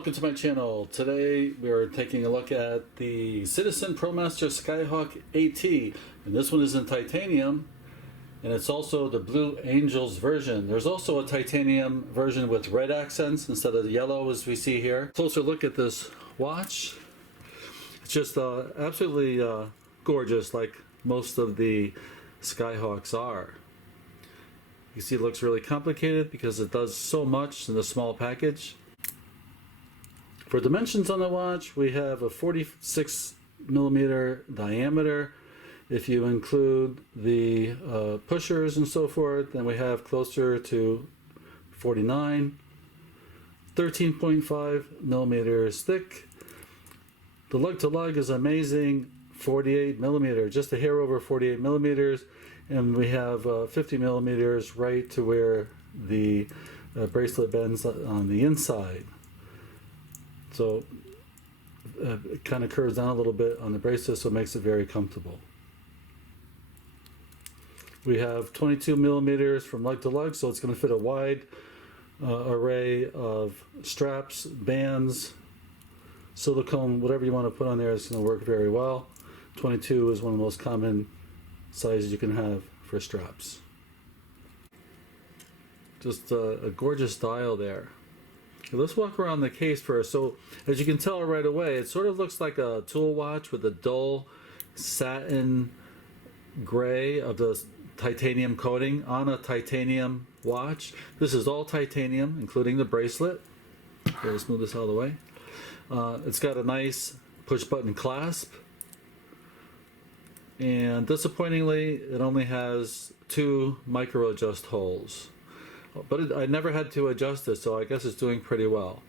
welcome to my channel. Today we are taking a look at the Citizen Promaster Skyhawk A-T, and this one is in titanium, and it's also the Blue Angels version. There's also a titanium version with red accents instead of the yellow as we see here. Closer look at this watch. It's just absolutely gorgeous, like most of the Skyhawks are. You see it looks really complicated because it does so much in a small package. For dimensions on the watch, we have a 46mm diameter. If you include the pushers and so forth, then we have closer to 49. 13.5mm thick. The lug to lug is amazing, 48mm, just a hair over 48mm. And we have 50mm right to where the bracelet bends on the inside. So it kind of curves down a little bit on the bracelet, so it makes it very comfortable. We have 22mm from lug to lug, so it's going to fit a wide array of straps, bands, silicone, whatever you want to put on there is going to work very well. 22 is one of the most common sizes you can have for straps. Just a gorgeous dial there. Let's walk around the case first. So as you can tell right away, it sort of looks like a tool watch with a dull satin gray of the titanium coating on a titanium watch. This is all titanium, including the bracelet. Okay, let's move this out of the way. It's got a nice push button clasp. And disappointingly, it only has 2 micro adjust holes. But I never had to adjust it, so I guess it's doing pretty well.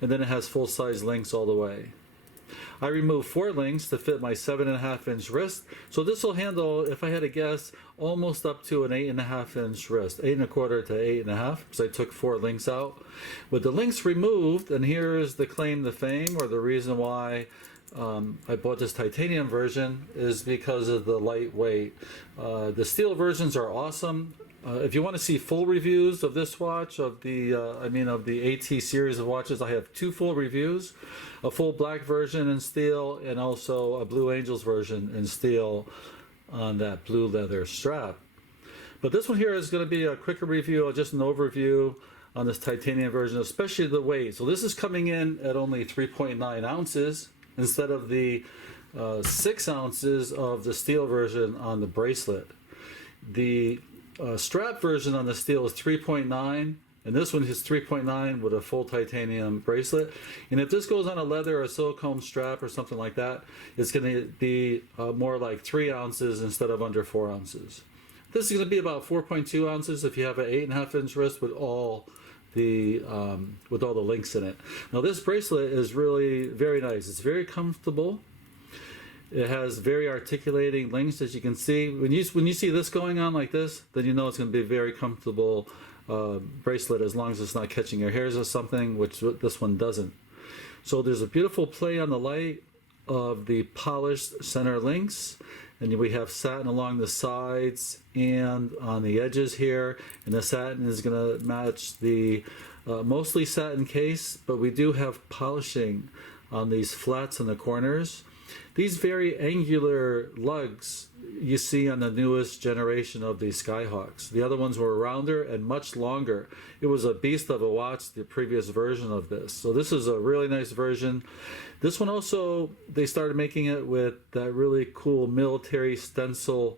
And then it has full-size links all the way. I removed 4 links to fit my 7.5-inch wrist, so this will handle, if I had to guess, almost up to an 8.5-inch wrist, 8.25 to 8.5, because I took 4 links out. With the links removed, and here is the claim to fame, or the reason why I bought this titanium version, is because of the lightweight. The steel versions are awesome. If you want to see full reviews of this watch, of the of the AT series of watches, I have 2 full reviews, a full black version in steel and also a Blue Angels version in steel on that blue leather strap. But this one here is going to be a quicker review, just an overview on this titanium version, especially the weight. So this is coming in at only 3.9 ounces instead of the 6 ounces of the steel version on the bracelet. The strap version on the steel is 3.9, and this one is 3.9 with a full titanium bracelet. And if this goes on a leather or a silicone strap or something like that, it's going to be more like 3 ounces instead of under 4 ounces. This is going to be about 4.2 ounces if you have an 8.5-inch wrist with all the links in it. Now this bracelet is really very nice. It's very comfortable. It has very articulating links, as you can see. When you see this going on like this, then you know it's going to be a very comfortable bracelet, as long as it's not catching your hairs or something, which this one doesn't. So there's a beautiful play on the light of the polished center links, and we have satin along the sides and on the edges here, and the satin is going to match the mostly satin case, but we do have polishing on these flats in the corners. These very angular lugs you see on the newest generation of the Skyhawks. The other ones were rounder and much longer. It was a beast of a watch, the previous version of this. So this is a really nice version. This one also, they started making it with that really cool military stencil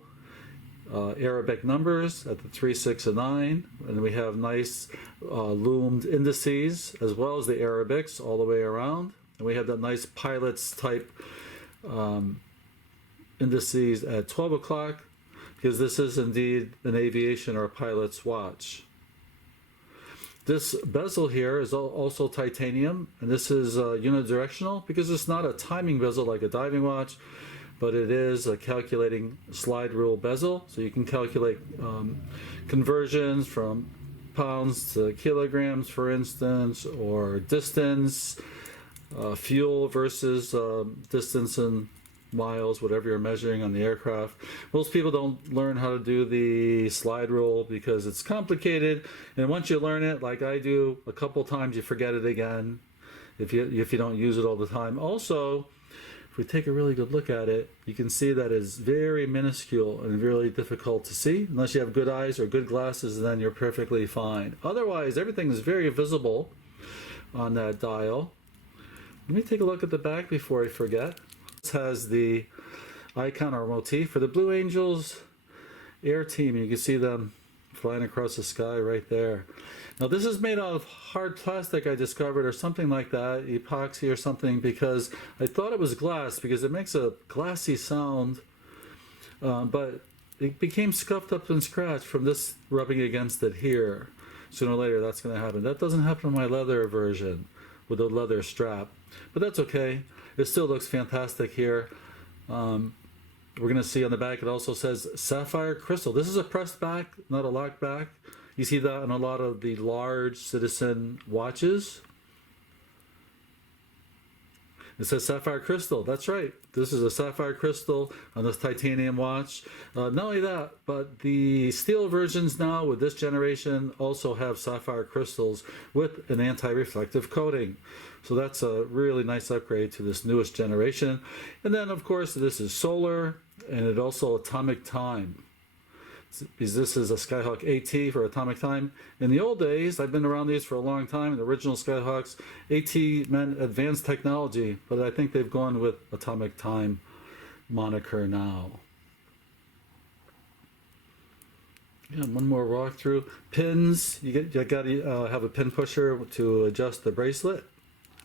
Arabic numbers at the 3, 6, and 9. And we have nice loomed indices as well as the Arabics all the way around. And we have that nice pilot's type indices at 12 o'clock, because this is indeed an aviation or a pilot's watch. This bezel here is also titanium, and this is unidirectional because it's not a timing bezel like a diving watch, but it is a calculating slide rule bezel, so you can calculate conversions from pounds to kilograms, for instance, or distance, fuel versus distance in miles, whatever you're measuring on the aircraft. Most people don't learn how to do the slide rule because it's complicated, and once you learn it, like I do, a couple times you forget it again, if you don't use it all the time. Also, if we take a really good look at it, you can see that it's very minuscule and really difficult to see. Unless you have good eyes or good glasses, then you're perfectly fine. Otherwise, everything is very visible on that dial. Let me take a look at the back before I forget. This has the icon or motif for the Blue Angels Air Team. You can see them flying across the sky right there. Now this is made out of hard plastic, I discovered, or something like that, epoxy or something, because I thought it was glass because it makes a glassy sound, but it became scuffed up and scratched from this rubbing against it here. Sooner or later that's going to happen. That doesn't happen in my leather version with a leather strap, but that's okay. It still looks fantastic here. We're going to see on the back it also says sapphire crystal. This is a pressed back, not a locked back. You see that on a lot of the large Citizen watches. It says sapphire crystal. That's right. This is a sapphire crystal on this titanium watch. Not only that, but the steel versions now with this generation also have sapphire crystals with an anti-reflective coating. So that's a really nice upgrade to this newest generation. And then of course this is solar, and it also atomic time. This is a Skyhawk A-T for atomic time. In the old days, I've been around these for a long time, the original Skyhawks, A-T meant advanced technology, but I think they've gone with atomic time moniker now. Yeah, one more walkthrough. Pins, you got to have a pin pusher to adjust the bracelet,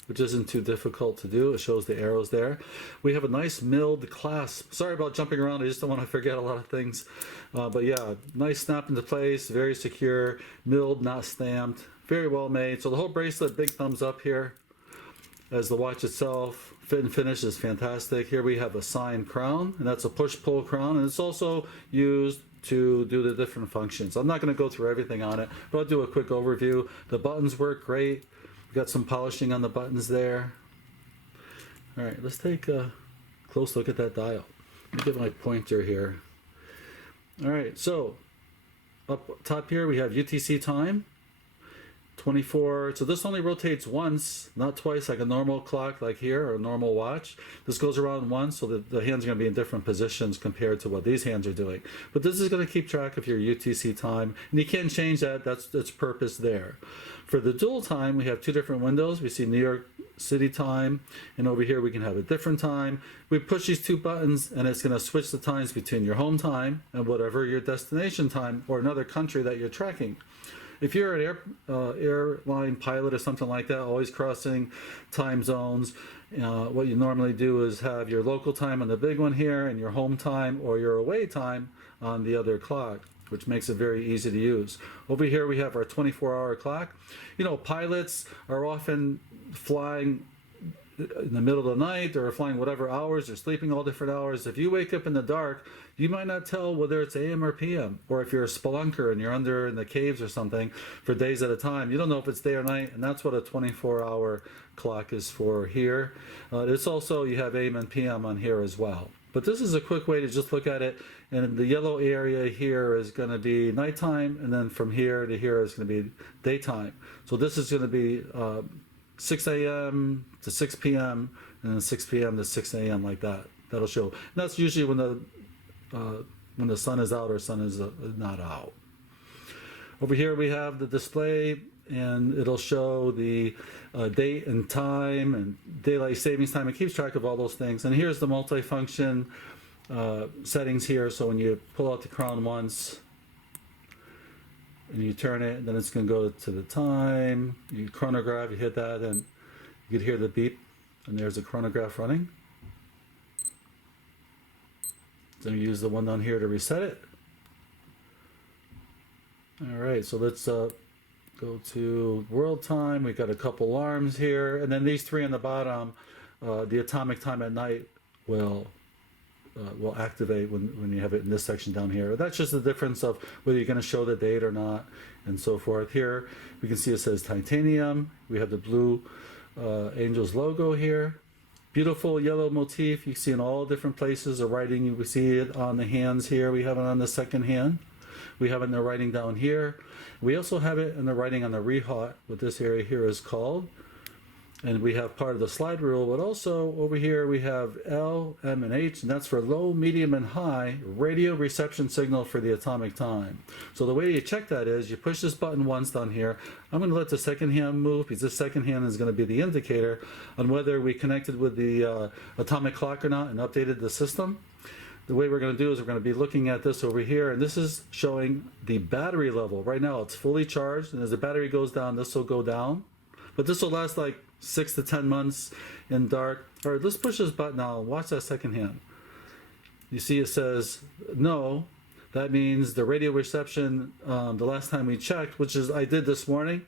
which isn't too difficult to do. It shows the arrows there. We have a nice milled clasp. Sorry about jumping around, I just don't want to forget a lot of things. But yeah, nice snap into place, very secure, milled, not stamped, very well made. So the whole bracelet, big thumbs up here. As the watch itself, fit and finish is fantastic. Here we have a signed crown, and that's a push-pull crown, and it's also used to do the different functions. I'm not going to go through everything on it, but I'll do a quick overview. The buttons work great. Got some polishing on the buttons there. All right, let's take a close look at that dial. Let me get my pointer here. All right, so up top here we have UTC time, 24. So this only rotates once, not twice like a normal clock like here or a normal watch. This goes around once, so the hands are going to be in different positions compared to what these hands are doing. But this is going to keep track of your UTC time, and you can change that. That's its purpose there. For the dual time, we have two different windows. We see New York City time, and over here we can have a different time. We push these two buttons, and it's going to switch the times between your home time and whatever your destination time or another country that you're tracking. If you're an airline pilot or something like that, always crossing time zones, what you normally do is have your local time on the big one here and your home time or your away time on the other clock, which makes it very easy to use. Over here we have our 24-hour clock. You know, pilots are often flying in the middle of the night or flying whatever hours, or sleeping all different hours. If you wake up in the dark, you might not tell whether it's AM or PM, or if you're a spelunker and you're under in the caves or something for days at a time, you don't know if it's day or night, and that's what a 24-hour clock is for here. It's also, you have AM and PM on here as well. But this is a quick way to just look at it, and the yellow area here is going to be nighttime, and then from here to here is going to be daytime. So this is going to be 6 a.m. to 6 p.m. and then 6 p.m. to 6 a.m. like that. That'll show. And that's usually when the sun is out or sun is not out. Over here we have the display, and it'll show the date and time and daylight savings time. It keeps track of all those things. And here's the multifunction settings here. So when you pull out the crown once and you turn it, then it's going to go to the time. You chronograph, you hit that, and you can hear the beep, and there's a chronograph running. So you use the one down here to reset it. All right, so let's go to world time. We've got a couple alarms here, and then these three on the bottom, the atomic time at night will activate when you have it in this section down here. That's just the difference of whether you're going to show the date or not, and so forth. Here we can see it says titanium. We have the Blue Angels logo here. Beautiful yellow motif. You see in all different places the writing. We see it on the hands here. We have it on the second hand. We have it in the writing down here. We also have it in the writing on the rehaut, what this area here is called. And we have part of the slide rule, but also over here we have L, M, and H, and that's for low, medium, and high radio reception signal for the atomic time. So the way you check that is you push this button once down here. I'm going to let the second hand move because this second hand is going to be the indicator on whether we connected with the atomic clock or not and updated the system. The way we're going to do is we're going to be looking at this over here, and this is showing the battery level. Right now it's fully charged, and as the battery goes down, this will go down. But this will last like 6 to 10 months in dark. All right, let's push this button now and watch that second hand. You see it says no. That means the radio reception, the last time we checked, which is I did this morning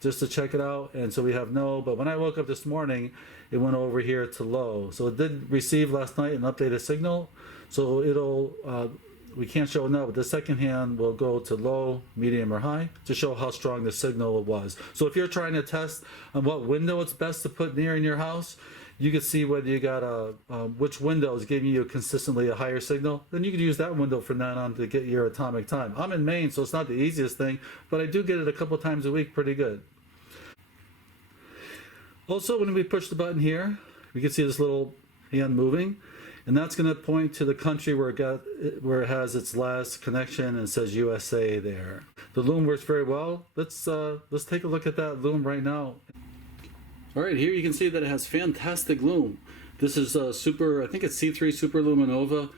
just to check it out, and so we have no. But when I woke up this morning, it went over here to low. So it did receive last night an updated signal. So it'll, we can't show no, but the second hand will go to low, medium, or high to show how strong the signal was. So if you're trying to test on what window it's best to put near in your house, you can see whether you got which window is giving you consistently a higher signal. Then you can use that window from now on to get your atomic time. I'm in Maine, so it's not the easiest thing, but I do get it a couple times a week pretty good. Also, when we push the button here, we can see this little hand moving. And that's going to point to the country where it has its last connection, and it says USA there. The loom works very well. Let's take a look at that loom right now. All right, here you can see that it has fantastic loom. This is super, I think it's C3 Super Luminova,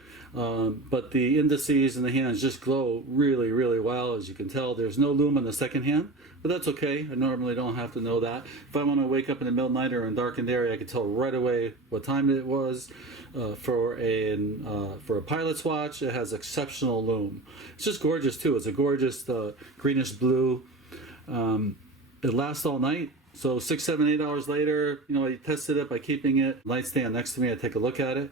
but the indices and the hands just glow really, really well. As you can tell, there's no loom on the second hand, but that's okay. I normally don't have to know that. If I want to wake up in the middle of the night or in a darkened area, I can tell right away what time it was. For a pilot's watch, it has exceptional loom. It's just gorgeous too. It's a gorgeous greenish blue. It lasts all night. So 6, 7, 8 hours later, you know, I tested it by keeping it nightstand next to me. I take a look at it,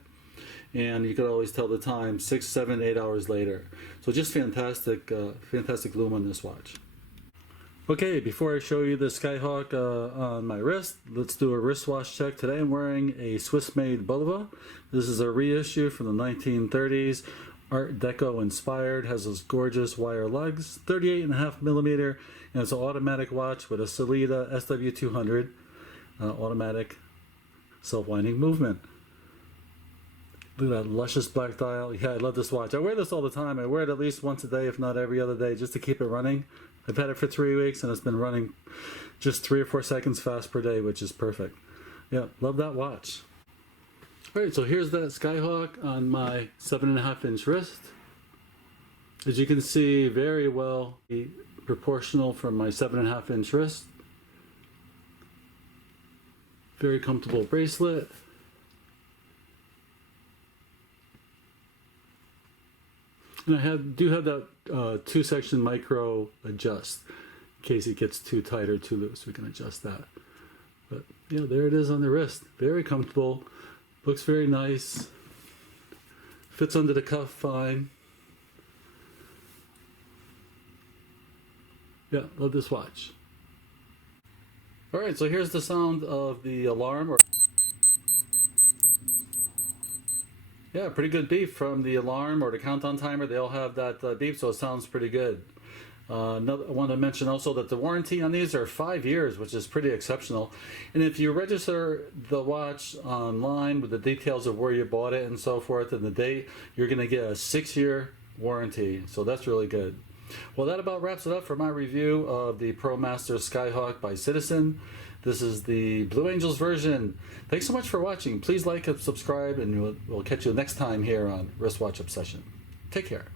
and you could always tell the time 6, 7, 8 hours later. So just fantastic, fantastic loom on this watch. Okay, before I show you the Skyhawk on my wrist, let's do a wristwatch check. Today I'm wearing a Swiss-made Bulova. This is a reissue from the 1930s, Art Deco inspired, has those gorgeous wire lugs, 38.5 millimeter, and it's an automatic watch with a Sellita SW200 automatic self-winding movement. Look at that luscious black dial. Yeah, I love this watch. I wear this all the time. I wear it at least once a day, if not every other day, just to keep it running. I've had it for 3 weeks, and it's been running just 3 or 4 seconds fast per day, which is perfect. Yeah, love that watch. All right, so here's that Skyhawk on my 7.5-inch wrist. As you can see, very well proportional from my 7.5-inch wrist. Very comfortable bracelet. And I do have that 2-section micro adjust in case it gets too tight or too loose. We can adjust that. But yeah, there it is on the wrist. Very comfortable. Looks very nice. Fits under the cuff fine. Yeah, love this watch. All right, so here's the sound of the alarm. Yeah, pretty good beep from the alarm or the countdown timer. They all have that beep, so it sounds pretty good. I want to mention also that the warranty on these are 5 years, which is pretty exceptional. And if you register the watch online with the details of where you bought it and so forth and the date, you're going to get a 6-year warranty. So that's really good. Well, that about wraps it up for my review of the Promaster Skyhawk by Citizen. This is the Blue Angels version. Thanks so much for watching. Please like and subscribe, and we'll catch you next time here on Wristwatch Obsession. Take care.